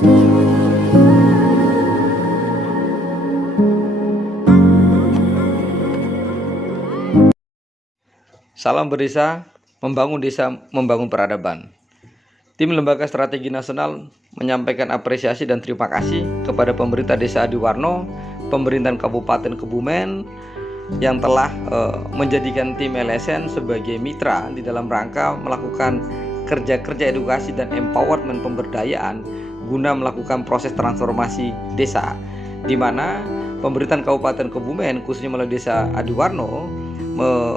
Salam berdesa, membangun desa, membangun peradaban. Tim Lembaga Strategi Nasional menyampaikan apresiasi dan terima kasih kepada pemerintah Desa Adiwarno, pemerintahan Kabupaten Kebumen yang telah menjadikan tim LSN sebagai mitra di dalam rangka melakukan kerja-kerja edukasi dan empowerment pemberdayaan guna melakukan proses transformasi desa, di mana pemerintahan Kabupaten Kebumen khususnya melalui Desa Adiwarno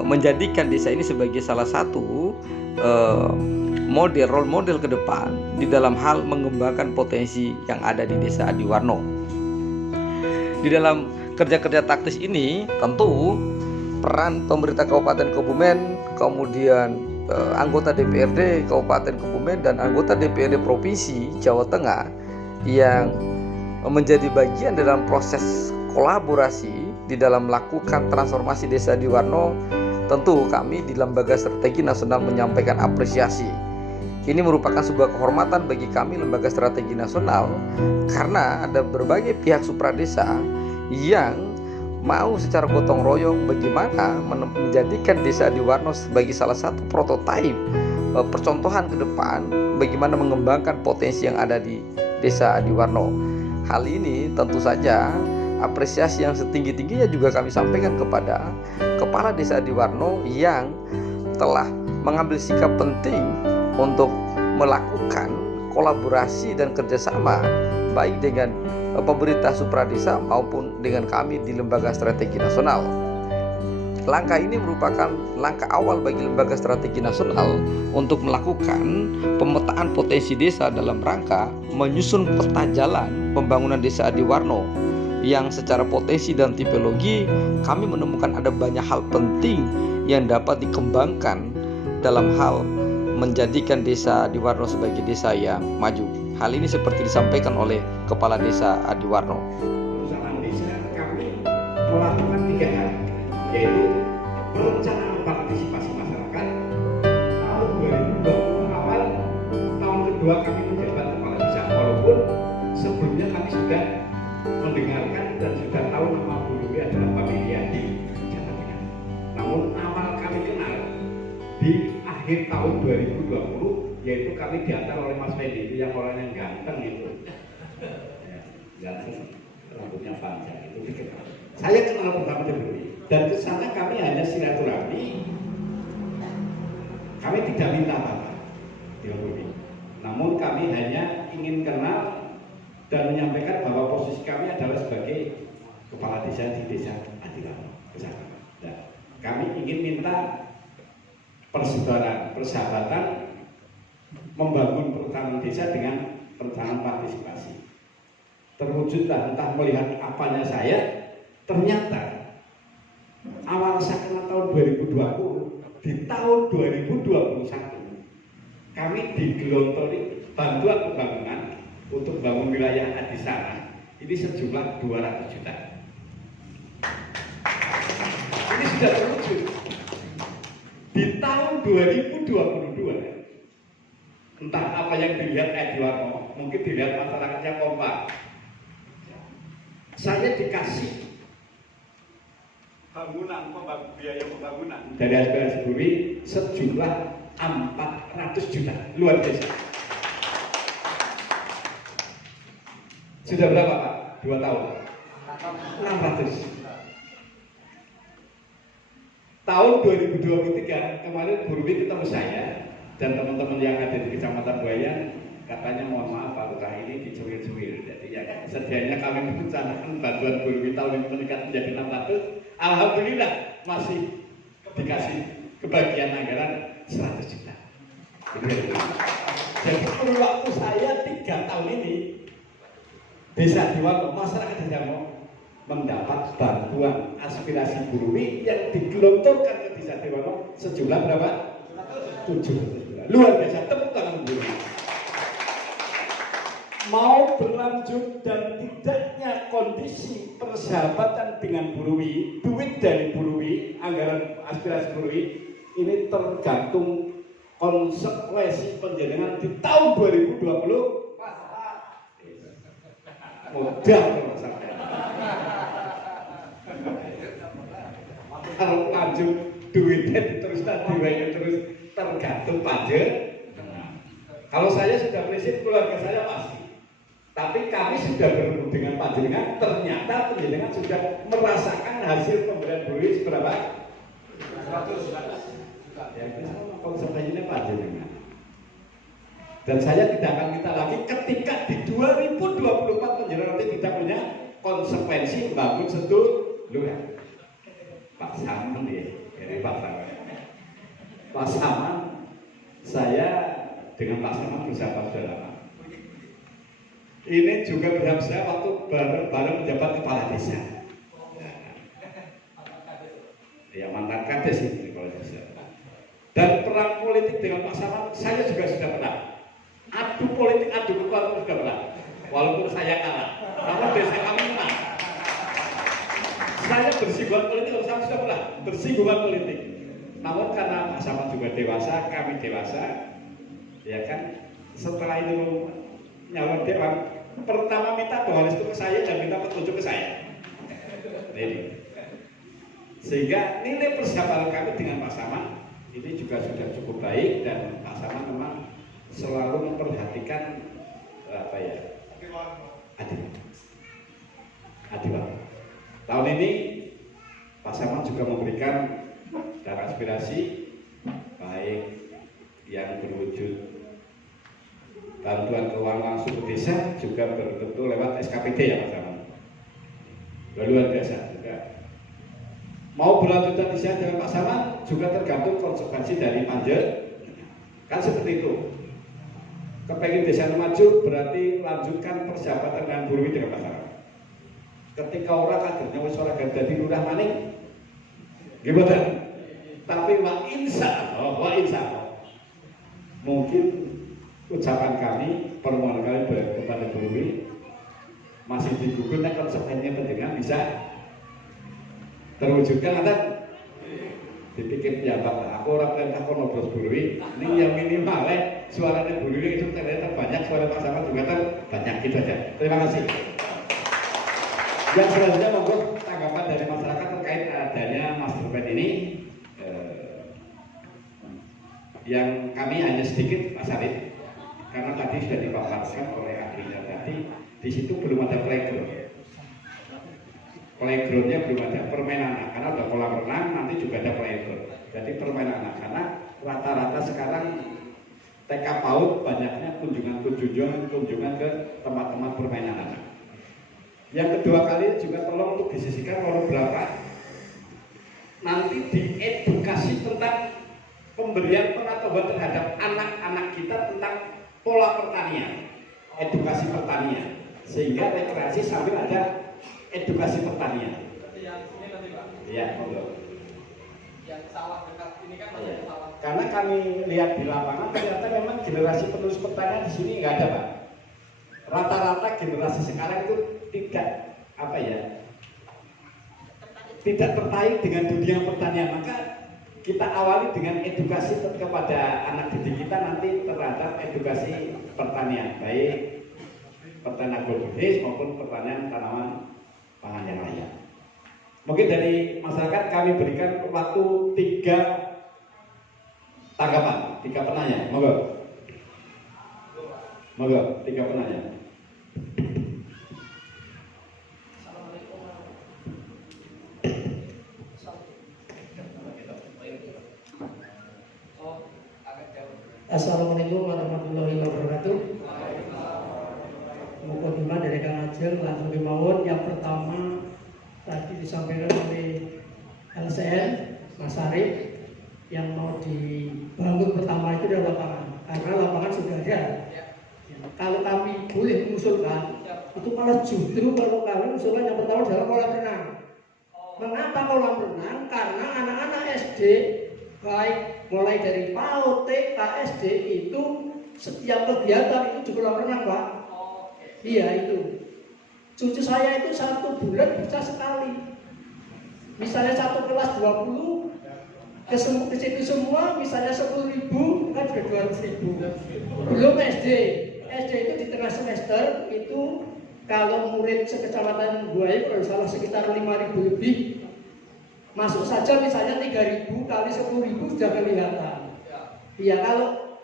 menjadikan desa ini sebagai salah satu role model ke depan di dalam hal mengembangkan potensi yang ada di Desa Adiwarno. Di dalam kerja-kerja taktis ini tentu peran pemerintah Kabupaten Kebumen, kemudian anggota DPRD Kabupaten Kebumen dan anggota DPRD Provinsi Jawa Tengah yang menjadi bagian dalam proses kolaborasi di dalam melakukan transformasi Desa Adiwarno. Tentu kami di Lembaga Strategi Nasional menyampaikan apresiasi. Ini merupakan sebuah kehormatan bagi kami Lembaga Strategi Nasional karena ada berbagai pihak supradesa yang mau secara gotong royong bagaimana menjadikan Desa Adiwarno sebagai salah satu prototipe percontohan ke depan bagaimana mengembangkan potensi yang ada di Desa Adiwarno. Hal ini tentu saja apresiasi yang setinggi-tingginya juga kami sampaikan kepada Kepala Desa Adiwarno yang telah mengambil sikap penting untuk melakukan kolaborasi dan kerjasama baik dengan pemerintah supradesa maupun dengan kami di Lembaga Strategi Nasional. Langkah ini merupakan langkah awal bagi Lembaga Strategi Nasional untuk melakukan pemetaan potensi desa dalam rangka menyusun peta jalan pembangunan Desa Adiwarno yang secara potensi dan tipologi kami menemukan ada banyak hal penting yang dapat dikembangkan dalam hal menjadikan Desa Adiwarno sebagai desa yang maju. Hal ini seperti disampaikan oleh Kepala Desa Adiwarno. Perencanaan desa kami melakukan 3 hal, yaitu perencanaan partisipasi masyarakat tahun 2020 awal, tahun kedua kami menjabat Kepala Desa, walaupun sebelumnya kami sudah mendengarkan dan sudah tahu nama Bu Dewi adalah Pak Miliadi Jawa Tengah. Namun awal kami kenal di akhir tahun 2020, yaitu kami diantar oleh Mas Fendi itu yang orang yang ganteng itu, ganteng, rambutnya panjang itu dikenal. Saya kenal pertama Bu Dewi dan ke sana kami hanya silaturahmi, kami tidak minta apa-apa dengan Bu Dewi. Namun kami hanya ingin kenal dan menyampaikan bahwa posisi kami adalah sebagai kepala desa di Desa Adiwarno. Nah, kami ingin minta persaudaraan, persahabatan, membangun perhutanan desa dengan perencanaan partisipasi. Terwujudlah entah melihat apanya saya, ternyata awal sakna tahun 2020, di tahun 2021 kami digelontori bantuan pembangunan untuk bangun wilayah Adisana ini sejumlah 200 juta. Ini sudah terwujud di tahun 2022. Entah apa yang dilihat Adiwarno, mungkin dilihat masyarakatnya kompak. Saya dikasih biaya pembangunan dari aspirasi Buri sejumlah 400 juta, luar biasa. Sudah berapa Pak? 2 tahun? 600. Tahun 2023 kemarin Bu Rumi ketemu saya dan teman-teman yang ada di Kecamatan Buayan, katanya mohon maaf Pak Lurah ini dicuil-cuil. Jadi ya sedianya kami merencanakan bantuan Bu Rumi tahun ini meningkat menjadi 600. Alhamdulillah masih dikasih kebagian anggaran 100 juta. Jadi perlu waktu saya 3 tahun ini Desa Adiwarno, masyarakat Desa Adiwarno mendapat bantuan aspirasi Bu Rumi yang digelontorkan ke Desa Adiwarno sejumlah berapa? 700 juta. Luar biasa, tepuk tangan Bu Rumi. Mau berlanjut dan tidaknya kondisi persahabatan dengan Bu Rumi, duit dari Bu Rumi, anggaran aspirasi Bu Rumi ini tergantung konsekuensi penjaringan di tahun 2020. modal kalau sampai. Kalau lanjut duitnya diteruskan diwainya terus tergantung pajak. Kalau saya sudah prinsip keluarga saya pasti. Tapi kami sudah bertemu dengan panjenengan, ternyata panjenengan sudah merasakan hasil pemberian bui seberapa? 100 juta. Ya itu sama konsekuensinya panjenengan. Dan saya tidak akan minta lagi ketika di 2024 panjenengan nanti tidak punya konsekuensi membangun sedulur. Pak Saman ya, dari Pak Saman. Pak Saman, saya dengan Pak Saman bersama sudah lama. Ini juga bersama saya waktu bareng menjabat kepala desa. Ya mantan kades ini kepala desa. Dan perang politik dengan Pak Saman saya juga sudah pernah. Adu politik, adu kekuatan sudah pernah. Walaupun saya kalah, namun desa kami menang. Saya bersinggungan politik, saya sudah pernah bersinggungan politik. Namun karena Pak Saman juga dewasa, kami dewasa, ya kan. Setelah itu nyalon dewan, pertama minta doa itu ke saya dan minta petunjuk ke saya. Ini. Sehingga nilai persiapan kami dengan Pak Saman ini juga sudah cukup baik dan Pak Saman memang selalu memperhatikan apa ya? Adil. Tahun ini Pak Saman juga memberikan dana aspirasi baik yang berwujud bantuan keuangan langsung ke desa juga berbentuk lewat SKPD ya Pak Saman. Luar biasa juga. Mau berlanjutan di sana dengan Pak Saman juga tergantung konsekuensi dari panjang. Kan seperti itu. Kepengen desa maju berarti lanjutkan persahabatan dengan Burwi dengan Pak Saman. Ketika orang kadernya wis ora dadi lurah maning. Gimana? Tapi wa insya Allah mungkin ucapan kami, permohonan kami kepada Burwi masih digugurkan konsekuensinya pendengar bisa terwujudkan atau dipikir ya Pak, aku orang perintah kono bos Burwi ini yang minimal suaranya Burwi itu ternyata banyak, suara Pak Saman juga banyak gitu aja. Terima kasih. Yang selanjutnya monggo tanggapan dari masyarakat terkait adanya master plan ini yang kami hanya sedikit Pak Sarif karena tadi sudah dipaparkan oleh ahlinya tadi di situ belum ada playgroundnya belum ada permainan anak karena ada kolam renang nanti juga ada playground jadi permainan anak karena rata-rata sekarang TK PAUD banyaknya kunjungan ke tempat-tempat permainan anak. Yang kedua kali juga tolong untuk disisihkan kalau berapa nanti diedukasi tentang pemberian pengetahuan terhadap anak-anak kita tentang pola pertanian, edukasi pertanian, sehingga rekreasi sambil ada edukasi pertanian. Ya, yang sawah dekat ini kan masih sawah. Karena kami lihat di lapangan ternyata memang generasi penerus pertanian di sini nggak ada Pak. Rata-rata generasi sekarang itu tidak tidak tertarik dengan dunia pertanian, maka kita awali dengan edukasi kepada anak didik kita nanti terhadap edukasi pertanian, baik pertanian agrobiologis maupun pertanian tanaman pangan yang lain. Mungkin dari masyarakat kami berikan waktu 3 tanggapan, 3 penanya. Monggo 3 penanya. Assalamualaikum warahmatullahi wabarakatuh. Mukadimah dari Kang Ajeng langsung dimawon. Yang pertama tadi disampaikan oleh LCN Mas Sarif yang mau dibangun pertama itu adalah lapangan karena lapangan sudah ada. Kalau kami boleh mengusulkan itu malah justru kalau kami usulkan yang pertama adalah kolam renang. Mengapa kolam renang? Karena anak-anak SD baik mulai dari PAUD, TK, SD itu setiap kegiatan itu di kolam renang Pak. Iya itu. Cucu saya itu 1 bulan bisa sekali. Misalnya 1 kelas 20 ke situ semua, misalnya 10.000 kan sudah 200.000. Belum SD. SD itu di tengah semester itu kalau murid sekecamatan Buaya kalau salah sekitar 5.000 lebih, masuk saja misalnya 3.000 kali 10.000 sudah kelihatan. Iya, kalau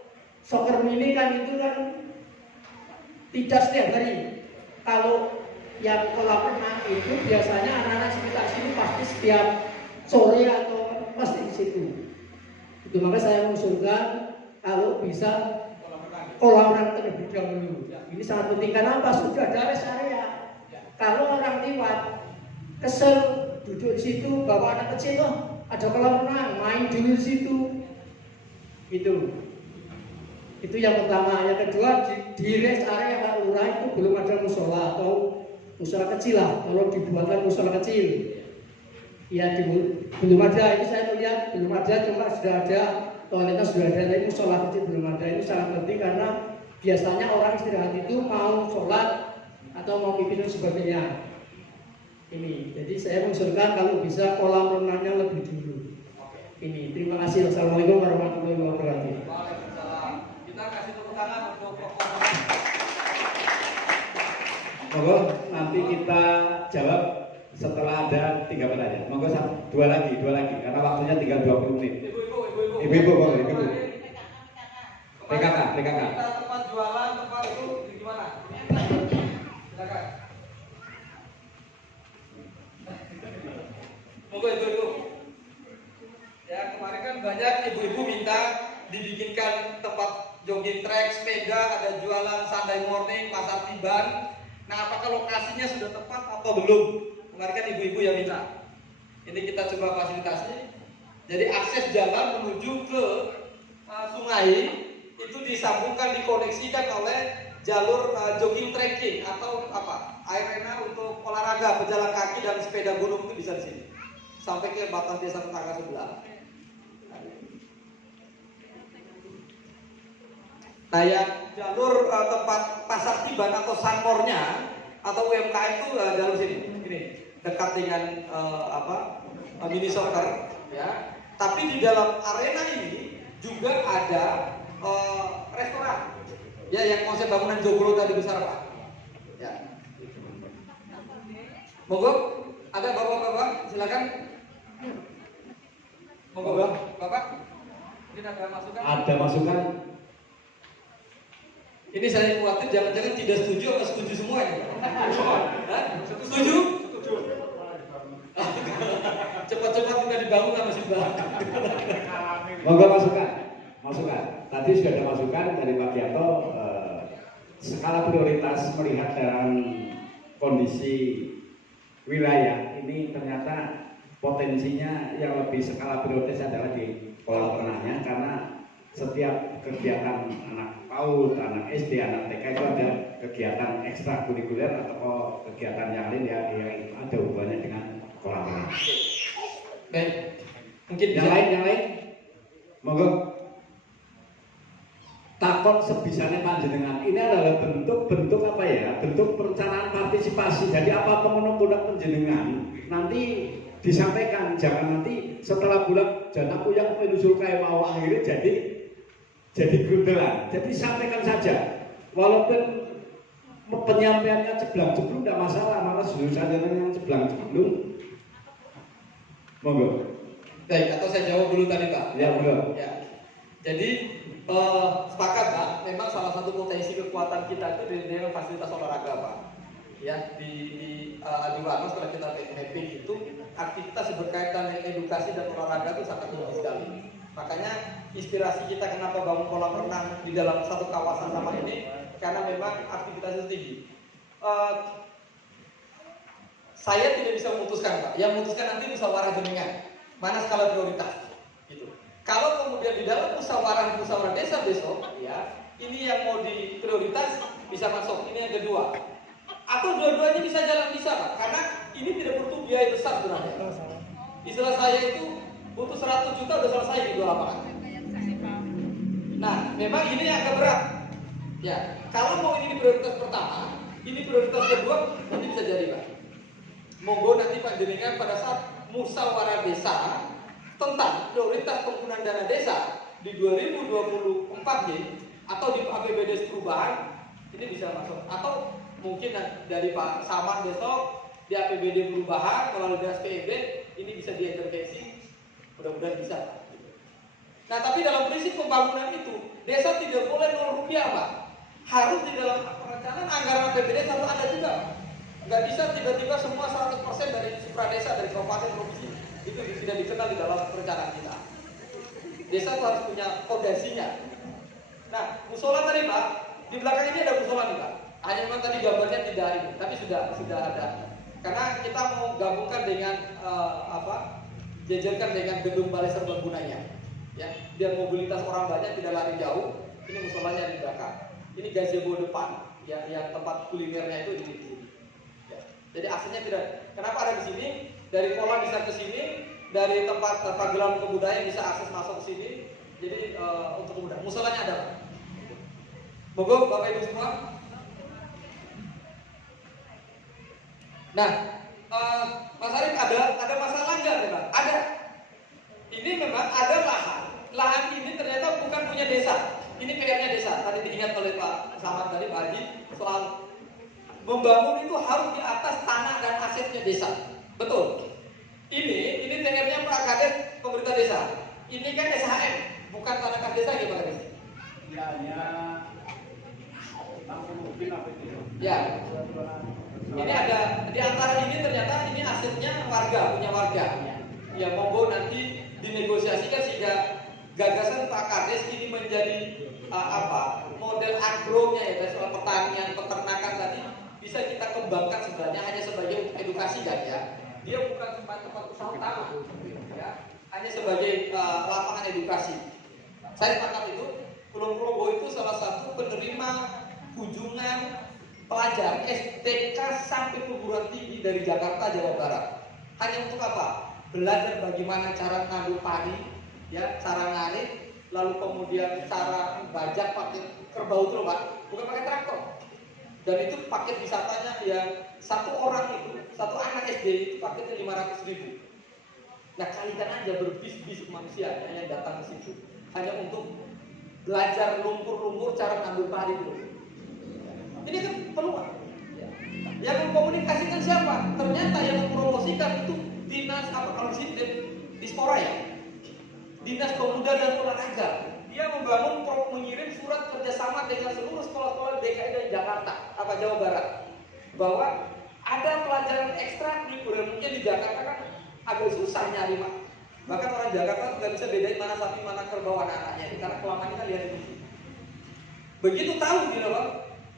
soccer mini kan itu kan tidak setiap hari. Kalau yang kolam renang itu biasanya anak-anak sekitar sini pasti setiap sore atau pasti di situ. Itu maka saya mengusulkan kalau bisa kolam renang terlebih dahulu. Ini sangat penting karena apa? Sudah ada rest area. Kalau orang lewat kesel duduk di situ, bawa anak kecil, oh ada kolam renang, main dulu di situ. Itu yang pertama. Yang kedua, di rest area Kak Lurah itu belum ada musola atau musola kecil lah. Kalau dibuatkan musola kecil, ya belum ada. Ini saya melihat belum ada, cuma sudah ada toiletnya sudah ada, tapi musola kecil belum ada. Ini sangat penting karena biasanya orang istirahat itu mau sholat atau mau pipis dan sebagainya. Ini, jadi saya mengusulkan kalau bisa kolam renangnya lebih dulu. Ini, terima kasih. Assalamualaikum warahmatullahi wabarakatuh. Waalaikumsalam. Kita kasih tepuk tangan untuk Prof. Monggo nanti kita jawab setelah ada 3 pertanyaan. Monggo 2 lagi karena waktunya tinggal 20 menit. Ibu-ibu. PKK. Kita tempat jualan, tempat itu gimana? Silakan. Monggo ibu-ibu. Ya, kemarin kan banyak ibu-ibu minta dibikinkan tempat jogging track, sepeda, ada jualan Sunday morning, pasar tiban. Nah, apakah lokasinya sudah tepat atau belum? Kemarin kan ibu-ibu yang minta. Ini kita coba fasilitasi. Jadi akses jalan menuju ke sungai itu disambungkan, dikoneksikan oleh jalur jogging trekking atau arena untuk olahraga pejalan kaki dan sepeda gunung itu bisa di sini sampai ke batas desa tetangga sebelah. Nah, yang jalur tempat pasar tiban atau sankornya atau UMKM itu jalur sini, ini dekat dengan mini soccer, ya. Tapi di dalam arena ini juga ada restoran, ya, yang konsep bangunan Joglo tadi besar, Pak. Ya. Monggo, ada bapak-bapak, silakan. Monggo, bapak. Mungkin ada masukan? Ada masukan? Ini saya khawatir jangan-jangan tidak setuju atau setuju semua ini. Setuju? Setuju. Cepat-cepat kita dibangun sama si Mbak. Monggo masukan. Tadi sudah ada masukan dari Pak Gianto, skala prioritas melihat dalam kondisi wilayah ini ternyata potensinya yang lebih skala prioritas adalah di kolam renangnya, karena setiap kegiatan anak PAUD, anak SD, anak TK itu ada kegiatan ekstrakurikuler atau kegiatan yang lain yang ada hubungannya dengan kolam renang. Baik, mungkin yang lain, monggo. Takon sebisanya panjenengan ini adalah bentuk apa ya? Bentuk perencanaan partisipasi. Jadi apa pengunduh panjenengan nanti disampaikan, jangan nanti setelah bulan jana aku yang menusul kayak mau akhirnya jadi grundelan. Jadi sampaikan saja, walaupun penyampaiannya ceblang-ceblung tidak masalah, malah seluruh saja yang ceblang-ceblung. Monggo. Baik, atau saya jawab dulu tadi, Pak. Ya, monggo. Ya. Jadi sepakat, Pak. Memang salah satu potensi kekuatan kita itu dengan fasilitas olahraga, Pak. Ya, di Warno setelah kita mapping itu aktivitas berkaitan dengan edukasi dan olahraga itu sangat tinggi sekali. Makanya inspirasi kita kenapa bangun kolam renang di dalam satu kawasan sama ini karena memang aktivitas itu tinggi. Saya tidak bisa memutuskan, Pak. Yang memutuskan nanti musyawarah jenengan. Mana skala prioritas? Gitu. Kalau kemudian di dalam musyawarah desa besok, ya, ini yang mau di prioritas bisa masuk. Ini yang kedua. Atau dua-duanya bisa jalan bisa, Pak. Karena ini tidak butuh biaya besar sebenarnya. Istilah saya itu butuh 100 juta udah selesai di 2 lapangan. Nah, memang ini agak berat. Ya, kalau mau ini prioritas pertama, ini prioritas kedua, nanti bisa jadi, Pak. Monggo nanti Pak jenengan pada saat musyawarah desa tentang prioritas penggunaan dana desa di 2024 atau di APBD perubahan Ini bisa masuk. Atau mungkin dari Pak Samad besok di APBD perubahan melalui dinas PEB ini bisa diintervensi, mudah-mudahan bisa. Nah, tapi dalam prinsip pembangunan itu desa tidak boleh 0 rupiah, Pak. Harus di dalam perencanaan anggaran APBD selalu ada juga. Nggak bisa tiba-tiba semua 100% dari supradesa, dari kabupaten provinsi. Itu tidak dikenal di dalam perencanaan kita. Desa itu harus punya fondasinya. Nah, musola tadi, Pak, di belakang ini ada musola nih, Pak. Hanya memang tadi gambarnya tidak ini, tapi sudah ada. Karena kita mau gabungkan dengan jajarkan dengan gedung balai serbaguna-nya. Ya, biar mobilitas orang banyak tidak lari jauh. Ini musolanya di belakang. Ini gazebo depan, ya, yang tempat kulinernya itu di sini. Ya. Jadi aksesnya tidak. Kenapa ada di sini? Dari Pola bisa ke sini, dari tempat pagelaran kebudayaan bisa akses masuk ke sini. Jadi untuk kemudahan. Musolanya ada. Monggo Bapak Ibu semua. Nah, Mas Arif ada masalah nggak, Pak? Ada. Ini memang ada lahan. Lahan ini ternyata bukan punya desa. Ini PR-nya desa. Tadi diingat oleh Pak Samad tadi, Pak Haji, soal membangun itu harus di atas tanah dan asetnya desa. Betul. Ini PR-nya Pak Kades pemerintah desa. Ini kan SHM, bukan tanah kas desa gitu, Pak Kades. Ya, hanya 60 mungkin apa itu. Ya. Ini ada di antara ini ternyata ini asetnya warga, punya warga. Ya, monggo nanti dinegosiasikan sehingga gagasan Pak Kades ini menjadi model agronya ya, soal pertanian, peternakan tadi bisa kita kembangkan sebenarnya hanya sebagai edukasi kan ya. Dia bukan tempat usaha utama, ya. Hanya sebagai lapangan edukasi. Saya sepakat itu. Kulon Progo itu salah satu penerima kunjungan pelajar STK sampai perguruan tinggi dari Jakarta, Jawa Barat. Hanya untuk apa? Belajar bagaimana cara nandur padi, ya, cara ngarit, lalu kemudian cara bajak pakai kerbau itu, Pak, bukan pakai traktor. Dan itu paket wisatanya yang satu orang itu, satu anak SD itu paketnya 500.000. Nah, kalikan aja berbis-bis manusia yang datang ke situ hanya untuk belajar lumpur-lumpur cara nandur padi dulu. Ini kan peluang. Yang mengkomunikasikan siapa? Ternyata yang mempromosikan itu dinas kalau di sini Dispora ya, Dinas Pemuda dan Olahraga. Dia mengirim surat kerjasama dengan seluruh sekolah-sekolah DKI dan Jakarta, Jawa Barat, bahwa ada pelajaran ekstra kurikuler. Mungkin di Jakarta kan agak susah nyari, Pak. Bahkan orang Jakarta nggak bisa bedain mana sapi mana kerbau anak-anaknya, karena kelamaan kita lihat di sini. Begitu tahu gitu, Pak,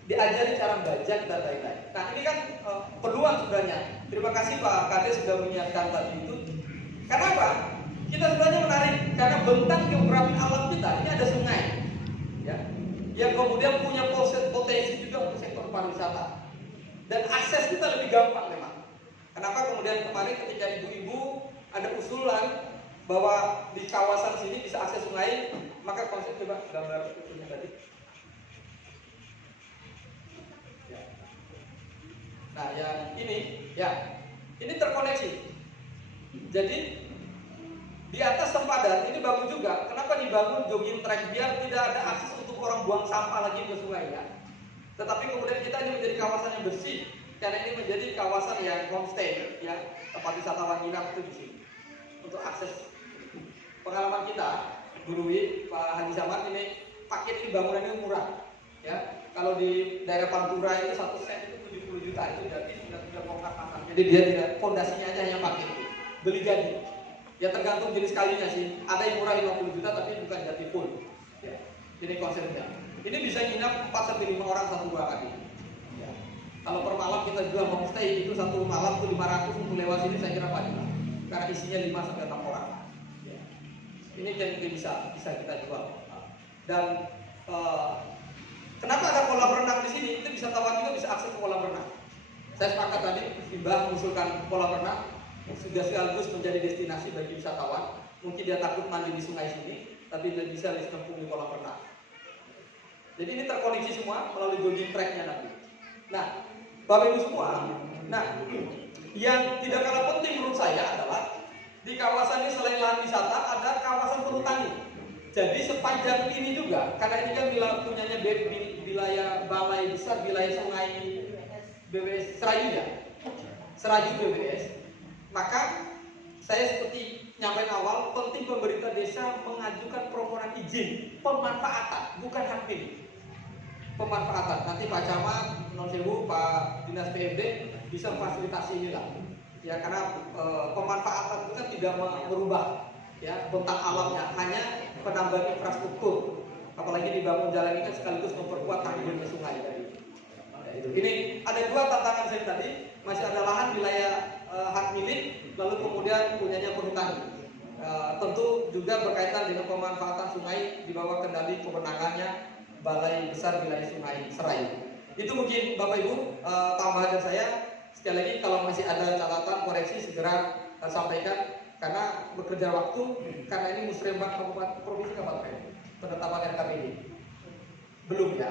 diajari cara belajar dan lain-lain. Nah, ini kan peluang sebenarnya. Terima kasih Pak Kades sudah menyiapkan tadi itu. Kenapa? Kita sebenarnya menarik karena bentang geografi alam kita ini ada sungai, ya, yang kemudian punya potensi juga untuk sektor pariwisata. Dan akses kita lebih gampang memang. Kenapa kemudian kemarin ketika ibu-ibu ada usulan bahwa di kawasan sini bisa akses sungai, maka konsep coba gambar usulnya tadi. Nah, yang ini, ya, ini terkoneksi. Jadi di atas sempadan ini bagus juga. Kenapa dibangun jogging track biar tidak ada akses untuk orang buang sampah lagi ke sungai ya. Tetapi kemudian kita ini menjadi kawasan yang bersih karena ini menjadi kawasan yang homestay, ya, tempat wisatawan nginap itu di sini. Untuk akses pengalaman kita, Guru Pak Haji Samad ini paket ini bangunannya murah, ya. Kalau di daerah Pantura itu 1 set itu 70 juta itu berarti sudah tidak bongkar pasang. Jadi dia tidak, fondasinya aja yang pakai beli jadi. Ya tergantung jenis kayunya sih. Ada yang murah 50 juta tapi bukan jadi full. Ya. Ini konsepnya. Ini bisa nginap 4-5 orang satu ruangan ini. Ya. Kalau per malam kita jual homestay itu satu malam itu 500 untuk lewat sini saya kira Pak. Karena isinya 5-6 orang. Ya. Ini yang bisa kita jual. Dan kenapa ada kolam renang di sini? Itu wisatawan juga bisa akses ke kolam renang. Saya sepakat tadi, Mbah mengusulkan kolam renang sudah sekaligus menjadi destinasi bagi wisatawan. Mungkin dia takut mandi di sungai sini, tapi dia bisa disempuh di kolam renang. Jadi ini terkoneksi semua melalui jogging tracknya nanti. Nah, Bapak Ibu semua, nah yang tidak kalah penting menurut saya adalah di kawasan ini selain lahan wisata ada kawasan perhutani. Jadi sepanjang ini juga, karena ini kan punyanya wilayah Balai Besar Wilayah Sungai BWS Serayu ya, Serayu BWS, maka saya seperti nyampaikan awal, penting pemerintah desa mengajukan permohonan izin pemanfaatan, bukan hak milik. Pemanfaatan. Nanti Pak Camat, non sewu, Pak Dinas PMD bisa memfasilitasi inilah. Ya karena pemanfaatan itu kan tidak merubah ya bentak alamnya, hanya penambahan infrastruktur. Apalagi dibangun jalan ini kan sekaligus memperkuat tanggulnya sungai tadi. Ini ada dua tantangan saya tadi, masih ada lahan wilayah hak milik, lalu kemudian punyanya perhutani. Tentu juga berkaitan dengan pemanfaatan sungai di bawah kendali kewenangannya Balai Besar Wilayah Sungai Serayu. Itu mungkin Bapak Ibu tambahan dari saya. Sekali lagi kalau masih ada catatan koreksi segera sampaikan karena bekerja waktu, karena ini musrembang Kabupaten Provinsi Kabupaten penetapan RKPD belum ya.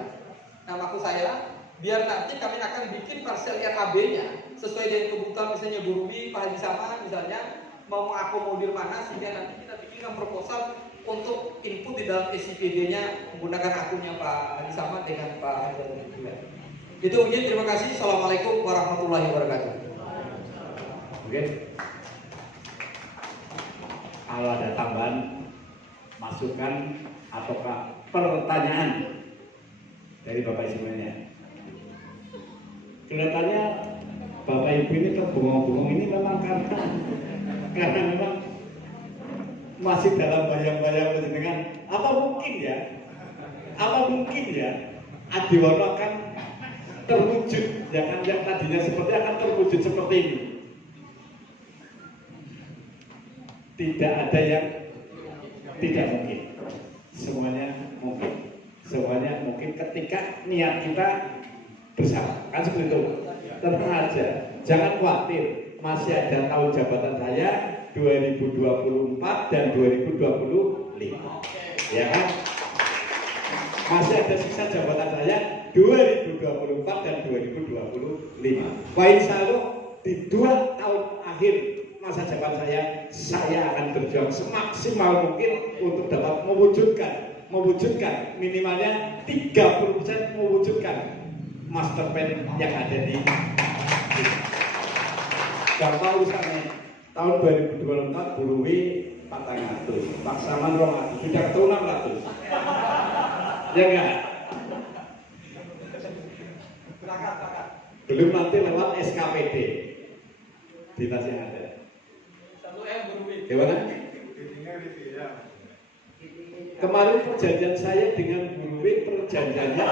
Nah maksud saya biar nanti kami akan bikin parsel RAB-nya sesuai dengan kebutuhan misalnya Bu Ruby, Pak Haji Sama misalnya mau mengakomodir mana sehingga nanti kita bikinkan proposal untuk input di dalam SIPD-nya menggunakan akunnya Pak Haji Sama dengan Pak Haji juga. Itu mungkin, terima kasih. Assalamualaikum warahmatullahi wabarakatuh. Oke. Kalau ada tambahan, masukan ataukah pertanyaan dari Bapak semuanya? Kelihatannya Bapak Ibu ini terbengong-bengong ini memang karena memang masih dalam bayang-bayang dengan apa mungkin ya Adiwarno akan terwujud yang tadinya seperti akan terwujud seperti ini. Tidak ada yang tidak mungkin, semuanya mungkin ketika niat kita bersama, kan seperti itu. Tenang aja, jangan khawatir, masih ada tahun jabatan saya 2024 dan 2025, ya kan? Masih ada sisa jabatan saya 2024 dan 2025. Wah, insya Allah di 2 tahun akhir masa jabatan saya akan berjuang semaksimal mungkin untuk dapat mewujudkan minimalnya 30% mewujudkan master plan yang ada di gampang urusannya. Tahun 2024 Bu Ruwi 400, Pak Saman 200, sudah ketemu 600. Ya enggak? Belum nanti lewat SKPD dinas yang ada. 1M Bu Ruwi. Gimana? Kemarin perjanjian saya dengan Bu Ruwi, perjanjiannya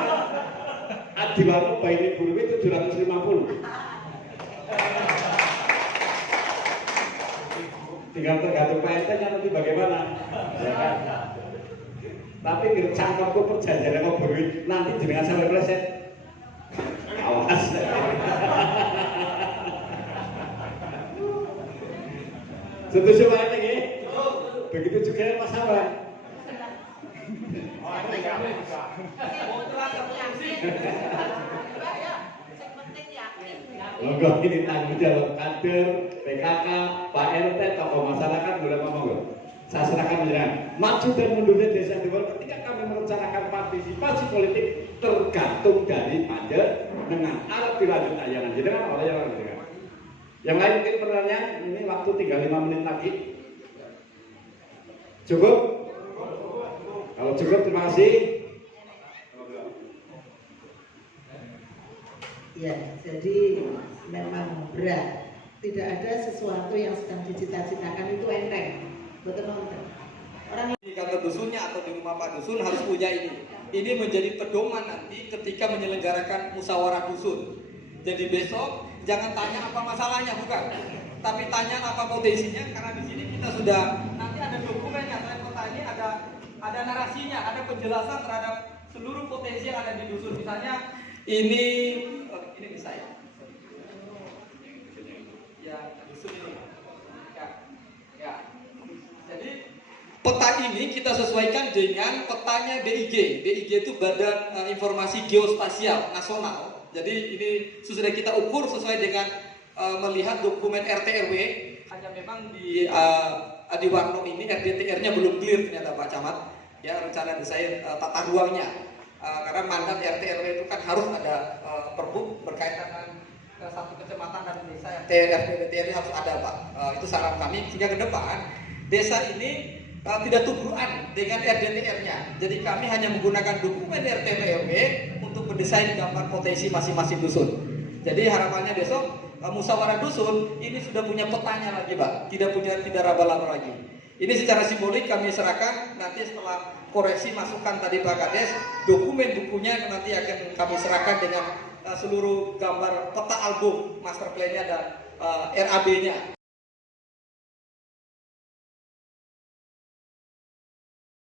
Adiwarno bayi Bu Ruwi 750. Tinggal tergantung PNT-nya nanti bagaimana, ya kan? Tapi cangkemku perjanjian sama Bu Ruwi nanti jenengan sampai pleset. Awas. Setuju Pak ini? Begitu juga Mas Sawan. Monggo ini tanggung jawab kader, PKK, Pak RT, tokoh masyarakat, boleh ngomong. Saya serahkan menjelaskan maju dan mundurnya desa Adiwarno ketika kami merencanakan partisipasi politik tergantung dari panjenengan. Alat dilanjut tayangan jenengan oleh yang jenengan. Yang lain mungkin pertanyaan, ini waktu tinggal 5 menit lagi. Cukup? Kalau cukup terima kasih. Ya, jadi memang berat. Tidak ada sesuatu yang sedang dicita-citakan itu enteng. Betul nonton. Orang Di kantor dusunnya atau di rumah Pak Dusun harus punya ini. Ini menjadi pedoman nanti ketika menyelenggarakan musyawarah dusun. Jadi besok jangan tanya apa masalahnya, bukan. Tapi tanya apa potensinya, karena di sini kita sudah nanti ada dokumennya. Selain kota ini ada narasinya, ada penjelasan terhadap seluruh potensi yang ada di dusun. Misalnya ini bisa ya. Ya, dusun ini. Ya. Jadi peta ini kita sesuaikan dengan petanya BIG. BIG itu Badan Informasi Geospasial Nasional. Jadi ini sudah kita ukur sesuai dengan melihat dokumen RT/RW. Hanya memang di Adiwarno ini RDTR-nya belum clear ternyata Pak Camat. Ya, rencana desain tata ruangnya. karena mandat RT RW itu kan harus ada perbuk berkaitan dengan satu kecamatan dan desa yang TRT harus ada Pak. Itu saran kami sehingga ke depan desa ini tidak tubruan dengan RDTR-nya. Jadi kami hanya menggunakan dokumen RT RW untuk mendesain gambar potensi masing-masing dusun. Jadi harapannya besok musyawarah dusun ini sudah punya petanya lagi Pak, tidak raba-raba lagi. Ini secara simbolik kami serahkan, nanti setelah koreksi masukan tadi Pak Kades, dokumen bukunya nanti akan kami serahkan dengan seluruh gambar peta album master plan-nya dan RAB-nya.